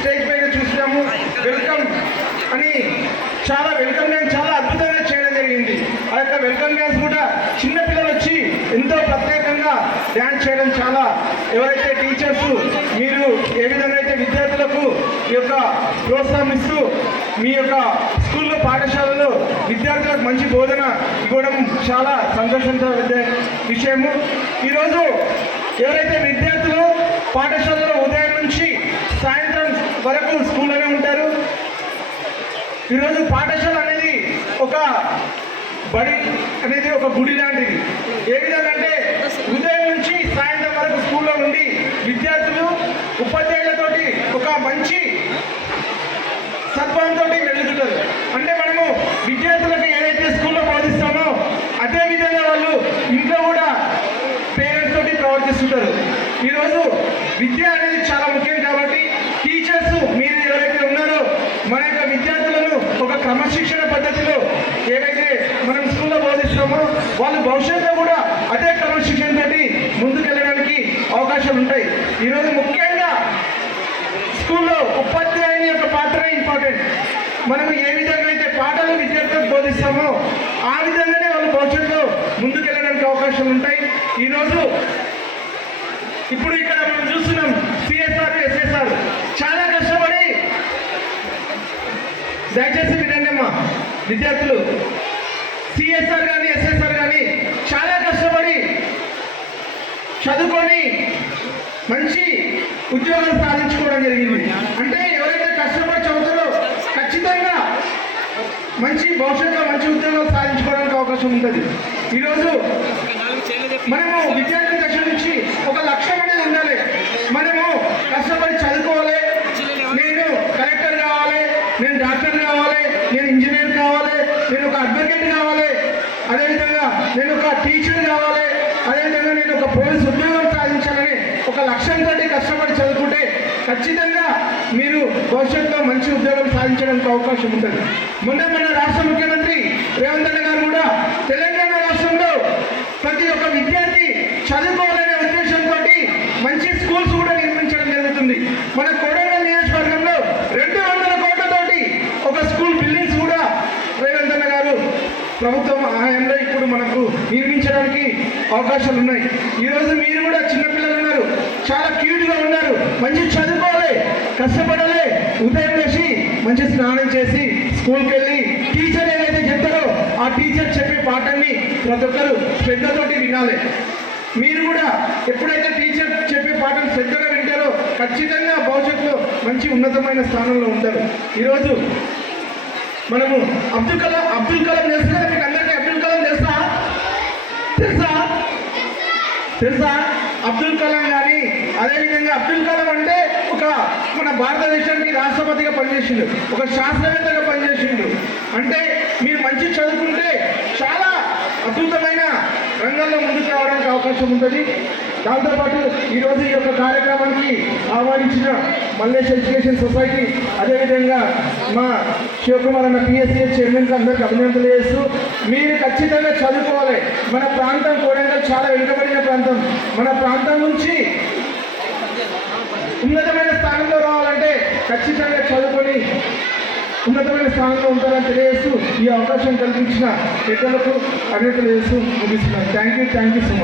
Stage పైన చూసినాము. Welcome అని వెల్కమ్ డ్యాన్స్ చాలా అద్భుతంగా చేయడం జరిగింది. ఆ యొక్క వెల్కమ్ డ్యాన్స్ కూడా చిన్నపిల్లలు వచ్చి ఎంతో ప్రత్యేకంగా డ్యాన్స్ చేయడం చాలా, ఎవరైతే టీచర్స్ మీరు ఏ విధంగా అయితే విద్యార్థులకు ఈ యొక్క ప్రోత్సాహం ఇస్తూ మీ యొక్క స్కూల్లో పాఠశాలలో విద్యార్థులకు మంచి బోధన ఇవ్వడం చాలా సంతోషంతో విషయము. ఈరోజు ఎవరైతే విద్యార్థులు పాఠశాలలో ఉదయం నుంచి సాయంత్రం వరకు స్కూల్లోనే ఉంటారు. ఈరోజు పాఠశాల అనేది ఒక బడి అనేది ఒక గుడి లాంటిది. ఏ విధంగా అంటే ఉదయం నుంచి సాయంత్రం వరకు స్కూల్లో ఉండి విద్యార్థులు ఉపాధ్యాయులతోటి ఒక మంచి సద్భావంతో వెళ్తుంటారు. అంటే మనము విద్యార్థులకు ఏదైతే స్కూల్లో బోధిస్తామో అదే విధంగా వాళ్ళు ఇంట్లో కూడా పేరెంట్స్ తోటి ప్రవర్తిస్తుంటారు. ఈరోజు విద్య అనేది చాలా ముఖ్యం కాబట్టి టీచర్స్ మీరు ఎవరైతే ఉన్నారో మన యొక్క విద్యార్థులను ఒక క్రమశిక్షణ పద్ధతిలో ఏవైతే మనం స్కూల్లో బోధిస్తామో వాళ్ళు భవిష్యత్తులో కూడా అదే క్రమశిక్షణతోటి ముందుకెళ్ళడానికి అవకాశాలు ఉంటాయి. ఈరోజు ముఖ్యంగా స్కూల్లో ఉపాధ్యాయుని యొక్క పాత్ర ఇంపార్టెంట్. మనము ఏ విధంగా అయితే పాఠాలు విద్యార్థులకు బోధిస్తామో ఆ విధంగానే వాళ్ళు భవిష్యత్తులో ముందుకెళ్ళడానికి అవకాశాలు ఉంటాయి. ఈరోజు ఇప్పుడు ఇక్కడ మనం చూస్తున్నాం సిఎస్ఆర్ ఎస్ఎస్ఆర్ చాలా కష్టపడి, దయచేసి వినండి అమ్మా విద్యార్థులు, సిఎస్ఆర్ కానీ ఎస్ఎస్ఆర్ కానీ చాలా కష్టపడి చదువుకొని మంచి ఉద్యోగాలు సాధించుకోవడం జరిగింది. అంటే ఎవరైతే కష్టపడి చదువుతారో ఖచ్చితంగా మంచి భవిష్యత్తులో మంచి ఉద్యోగాలు సాధించుకోవడానికి అవకాశం ఉంటుంది. ఈరోజు మనము విద్యార్థి దశ నుంచి ఒక లక్ష్యం అనేది ఉండాలి. మనము కష్టపడి చదువుకోవాలి, నేను కలెక్టర్ కావాలి, నేను డాక్టర్ కావాలి, నేను ఇంజనీర్ కావాలి, నేను ఒక అడ్వకేట్ కావాలి, అదేవిధంగా నేను ఒక టీచర్ కావాలి, అదేవిధంగా నేను ఒక పోలీస్ ఉద్యోగం సాధించాలని ఒక లక్ష్యంతో కష్టపడి చదువుకుంటే ఖచ్చితంగా మీరు భవిష్యత్తులో మంచి ఉద్యోగం సాధించడానికి అవకాశం ఉంటుంది. మొన్న మన రాష్ట్ర ముఖ్యమంత్రి రేవంత్ రెడ్డి గారు కూడా తెలంగాణ రాష్ట్రంలో ప్రతి ఒక్క విద్యార్థి చదువుకోవాలనే ఉద్దేశంతో మంచి స్కూల్స్ కూడా నిర్మించడం జరుగుతుంది. మన కొడంగల్ నియోజకవర్గంలో 200 కోట్లతోటి ఒక స్కూల్ బిల్డింగ్స్ కూడా రేవంత్ రెడ్డి గారు ప్రభుత్వం హయాంలో ఇప్పుడు మనకు నిర్మించడానికి అవకాశాలు ఉన్నాయి. ఈరోజు మీరు కూడా చిన్నపిల్లలు ఉన్నారు, చాలా క్యూట్గా ఉన్నారు, మంచి చదువుకోవాలి, కష్టపడాలి, ఉదయం వేసి మంచి స్నానం చేసి స్కూల్కి వెళ్ళి టీచర్ ఏదైతే చెప్తారో ఆ టీచర్ చెప్పే పాఠాన్ని ప్రతి ఒక్కరు శ్రద్ధతోటి వినాలి. మీరు కూడా ఎప్పుడైతే టీచర్ చెప్పే పాఠం శ్రద్ధగా వింటారో ఖచ్చితంగా భవిష్యత్తులో మంచి ఉన్నతమైన స్థానంలో ఉంటారు. ఈరోజు మనము అబ్దుల్ కలాం చేస్తున్నారు. మీకు అందరికీ అబ్దుల్ కలాం తెలుసా అబ్దుల్ కలాం కానీ అదేవిధంగా అబ్దుల్ కలాం అంటే ఒక మన భారతదేశానికి రాష్ట్రపతిగా పనిచేసిండు, ఒక శాస్త్రవేత్తగా పనిచేసిండు. అంటే మీరు మంచి చదువుకుంటే చాలా అద్భుతమైన రంగాల్లో ముందుకు రావడానికి అవకాశం ఉంటుంది. దాంతోపాటు ఈరోజు ఈ యొక్క కార్యక్రమానికి ఆహ్వానించిన మల్లేష్ ఎడ్యుకేషన్ సొసైటీ, అదేవిధంగా మా శివకుమార్ అన్న పిఎస్సిఎస్ చైర్మన్కి అందరికీ అభినందనలు చేస్తూ, మీరు ఖచ్చితంగా చదువుకోవాలి. మన ప్రాంతం కొడంగల్ చాలా వెనుకబడిన ప్రాంతం. మన ప్రాంతం నుంచి ఉన్నతమైన స్థానంలో రావాలంటే ఖచ్చితంగా చదువుకొని ఉన్నతమైన స్థానంలో ఉంటారని తెలియజేస్తూ ఈ అవకాశం కల్పించిన పెద్దలకు అభినందనలు చేస్తూ ముగిస్తున్నాను. Thank you so much.